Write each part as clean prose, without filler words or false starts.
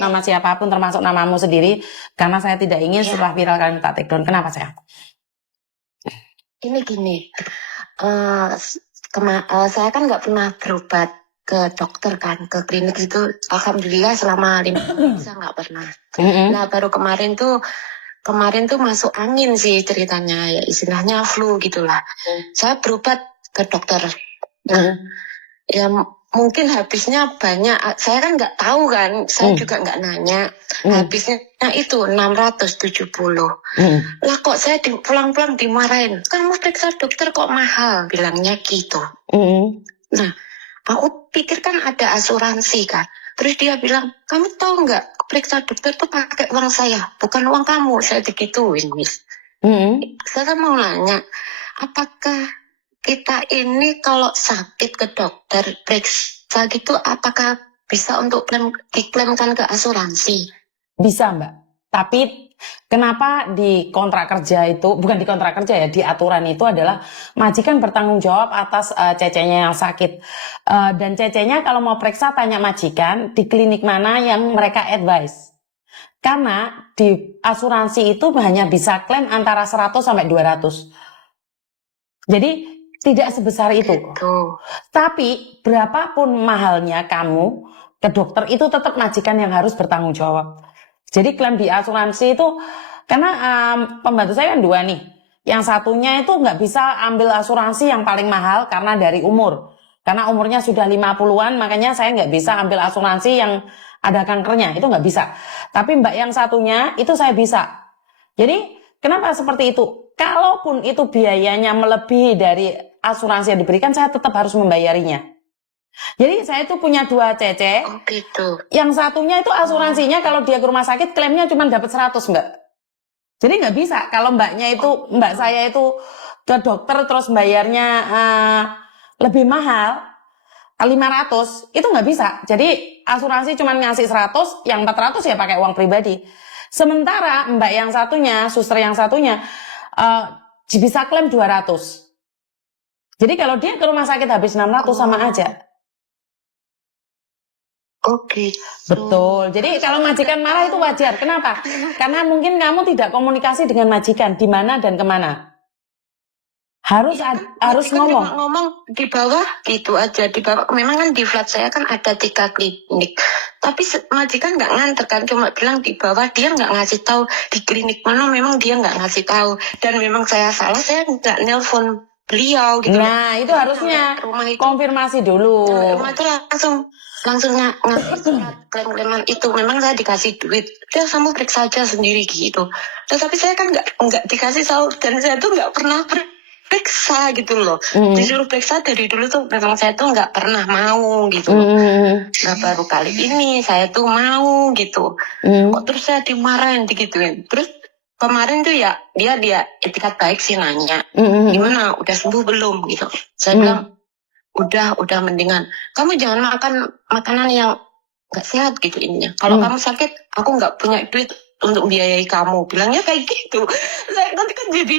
nama siapapun termasuk namamu sendiri, karena saya tidak ingin setelah viral kalian tak take down. Kenapa sayang? Ini gini, saya kan nggak pernah berobat ke dokter kan, ke klinik itu. Alhamdulillah selama 5 tahun saya nggak pernah. Nah baru kemarin tuh masuk angin sih ceritanya, ya istilahnya flu gitulah. Saya berobat ke dokter. Nah, ya mungkin habisnya banyak. Saya kan nggak tahu kan, saya juga nggak nanya. Habisnya itu 670. Lah kok saya pulang-pulang dimarahin. Kamu periksa dokter kok mahal, bilangnya gitu. Nah, aku pikir kan ada asuransi kan. Terus dia bilang, kamu tahu nggak, periksa dokter tuh pakai uang saya, bukan uang kamu. Saya digituin, Miss. Saya mau nanya, apakah kita ini kalau sakit ke dokter periksa gitu, apakah bisa untuk diklaimkan ke asuransi? Bisa Mbak, tapi kenapa di kontrak kerja itu, bukan di kontrak kerja ya, di aturan itu adalah majikan bertanggung jawab atas cecenya yang sakit. Dan cecenya kalau mau periksa tanya majikan di klinik mana yang mereka advice. Karena di asuransi itu hanya bisa klaim antara 100 sampai 200. Jadi tidak sebesar itu. Tapi berapapun mahalnya kamu ke dokter itu tetap majikan yang harus bertanggung jawab. Jadi klaim di asuransi itu, karena pembantu saya kan 2 nih. Yang satunya itu nggak bisa ambil asuransi yang paling mahal karena dari umur. Karena umurnya sudah 50-an, makanya saya nggak bisa ambil asuransi yang ada kankernya, itu nggak bisa. Tapi mbak yang satunya itu saya bisa. Jadi kenapa seperti itu? Kalaupun itu biayanya melebihi dari asuransi yang diberikan, saya tetap harus membayarinya. Jadi saya itu punya 2 cece. Gitu. Yang satunya itu asuransinya kalau dia ke rumah sakit klaimnya cuma dapat 100 mbak. Jadi nggak bisa kalau mbak saya itu ke dokter terus bayarnya lebih mahal 500 itu nggak bisa. Jadi asuransi cuma ngasih 100, yang 400 ya pakai uang pribadi. Sementara mbak yang satunya, suster yang satunya bisa klaim 200. Jadi kalau dia ke rumah sakit habis 600 sama aja. Oke. Betul. Jadi kalau majikan marah itu wajar. Kenapa? Karena mungkin kamu tidak komunikasi dengan majikan di mana dan kemana. Harus ngomong di bawah gitu aja, di bawah. Memang kan di flat saya kan ada 3 klinik. Tapi majikan nggak nganter kan, cuma bilang di bawah, dia nggak ngasih tahu di klinik mana, memang dia nggak ngasih tahu. Dan memang saya salah, saya nggak nelpon beliau gitu. Nah, itu harusnya konfirmasi dulu. Rumah itu langsung ngasih surat klaim-klaiman itu. Memang saya dikasih duit, dia kamu periksa aja sendiri gitu. Tapi saya kan nggak dikasih tahu, dan saya tuh nggak pernah periksa gitu loh. Disuruh periksa dari dulu tuh memang saya tuh nggak pernah mau gitu. Nah baru kali ini saya tuh mau gitu. Kok terus saya dimarahin digituin. Terus kemarin tuh ya dia etikat baik sih nanya, gimana udah sembuh belum gitu. Saya bilang udah mendingan. Kamu jangan makan makanan yang nggak sehat gitu ininya. Kalau kamu sakit, aku nggak punya duit untuk biayai kamu. Bilangnya kayak gitu. Saya nanti kan jadi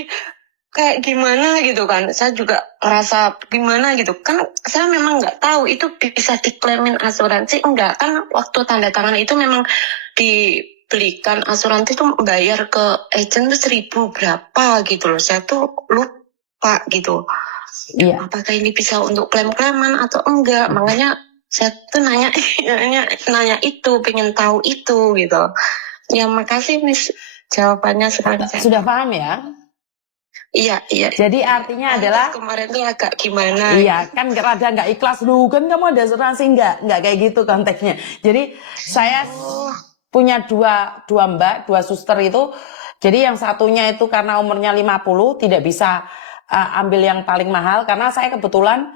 kayak gimana gitu kan. Saya juga merasa gimana gitu. Kan saya memang nggak tahu itu bisa diklaimin asuransi enggak. Kan waktu tanda tangan itu memang dibelikan asuransi itu bayar ke agent tuh 1.000 berapa gitu loh. Saya tuh lupa gitu. Iya. Apakah ini bisa untuk klaim-klaiman atau enggak? Makanya saya tuh nanya itu, pengen tahu itu gitu. Ya makasih Miss, jawabannya sekarang. Sudah paham ya? Iya. Jadi artinya adalah kemarin tuh agak gimana? Iya, kan rada nggak ikhlas lu kan kamu ada asuransi nggak kayak gitu konteksnya. Jadi saya punya dua mbak, 2 suster itu. Jadi yang satunya itu karena umurnya 50 tidak bisa ambil yang paling mahal karena saya kebetulan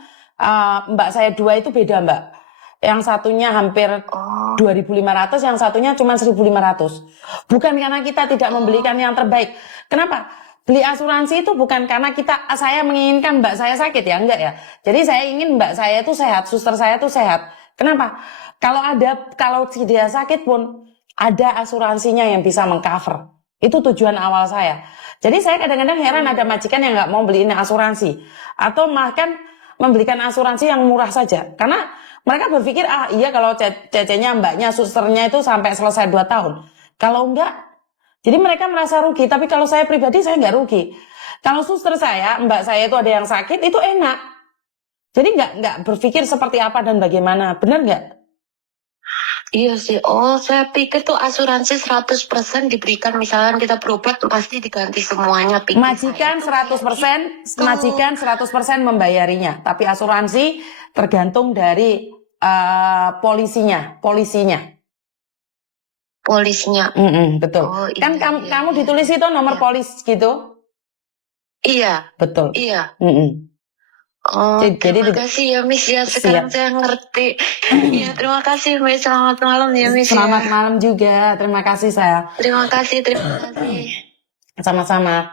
mbak saya 2 itu beda mbak. Yang satunya hampir 2.500, yang satunya cuma 1.500. Bukan karena kita tidak membelikan yang terbaik. Kenapa? Beli asuransi itu bukan karena saya menginginkan mbak saya sakit ya, enggak ya. Jadi saya ingin mbak saya itu sehat, suster saya itu sehat. Kenapa? Kalau dia sakit pun ada asuransinya yang bisa mengcover. Itu tujuan awal saya. Jadi saya kadang-kadang heran ada majikan yang nggak mau beliin asuransi atau bahkan membelikan asuransi yang murah saja. Karena Mereka berpikir, ah iya kalau cecenya, mbaknya, susternya itu sampai selesai 2 tahun. Kalau enggak, jadi mereka merasa rugi. Tapi kalau saya pribadi, saya nggak rugi. Kalau suster saya, mbak saya itu ada yang sakit, itu enak. Jadi nggak berpikir seperti apa dan bagaimana. Benar nggak? Iya sih. Oh, saya pikir tuh asuransi 100% diberikan, misalnya kita berobat pasti diganti semuanya. Pikir Majikan saya 100%, tuh majikan 100% membayarinya. Tapi asuransi tergantung dari polisinya. polisnya. Betul. Oh Kan iya, iya, kamu iya, ditulis iya. itu nomor Iya. polis gitu. Iya, Betul. iya. Mm-mm. Oh, Jadi terima tidak kasih ya Miss ya. Sekarang siap. saya ngerti. Iya, terima kasih Miss. Selamat malam ya Miss Selamat ya. malam juga. Terima kasih saya. Terima kasih, terima kasih. Sama-sama.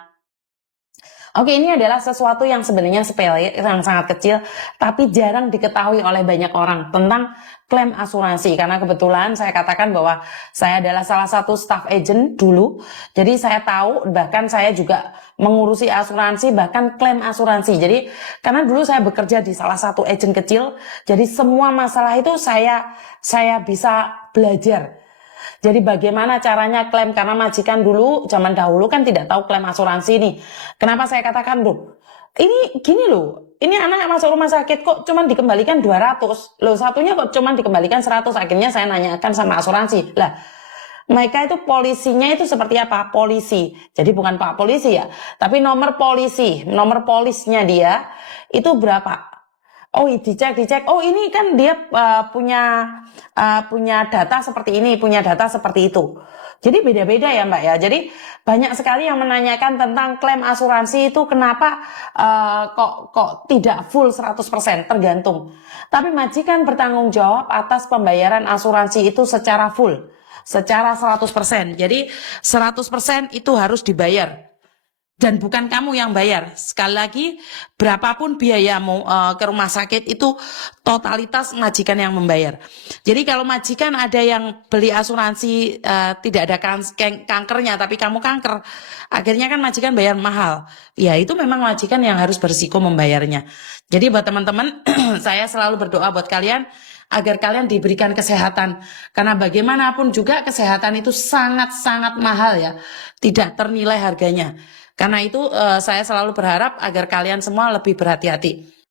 Oke, ini adalah sesuatu yang sebenarnya sepele, yang sangat kecil, tapi jarang diketahui oleh banyak orang tentang klaim asuransi. Karena kebetulan saya katakan bahwa saya adalah salah satu staff agent dulu, jadi saya tahu, bahkan saya juga mengurusi asuransi, bahkan klaim asuransi. Jadi, karena dulu saya bekerja di salah satu agent kecil, jadi semua masalah itu saya bisa belajar. Jadi bagaimana caranya klaim, karena majikan dulu zaman dahulu kan tidak tahu klaim asuransi nih. Kenapa saya katakan, loh, ini gini loh, ini anak masuk rumah sakit kok cuman dikembalikan 200, loh satunya kok cuman dikembalikan 100. Akhirnya saya nanyakan sama asuransi. Lah, mereka itu polisinya itu seperti apa? Polisi. Jadi bukan Pak Polisi ya, tapi nomor polisi, nomor polisnya dia itu berapa? Oh, dicek. Oh, ini kan dia punya data seperti ini, punya data seperti itu. Jadi beda-beda ya Mbak ya. Jadi banyak sekali yang menanyakan tentang klaim asuransi itu kenapa kok tidak full 100%, tergantung. Tapi majikan bertanggung jawab atas pembayaran asuransi itu secara full, secara 100%. Jadi 100% itu harus dibayar. Dan bukan kamu yang bayar. Sekali lagi, berapapun biayamu ke rumah sakit itu totalitas majikan yang membayar. Jadi kalau majikan ada yang beli asuransi tidak ada kankernya, tapi kamu kanker, akhirnya kan majikan bayar mahal. Ya itu memang majikan yang harus berisiko membayarnya. Jadi buat teman-teman, saya selalu berdoa buat kalian agar kalian diberikan kesehatan. Karena bagaimanapun juga kesehatan itu sangat-sangat mahal ya. Tidak ternilai harganya. Karena itu saya selalu berharap agar kalian semua lebih berhati-hati.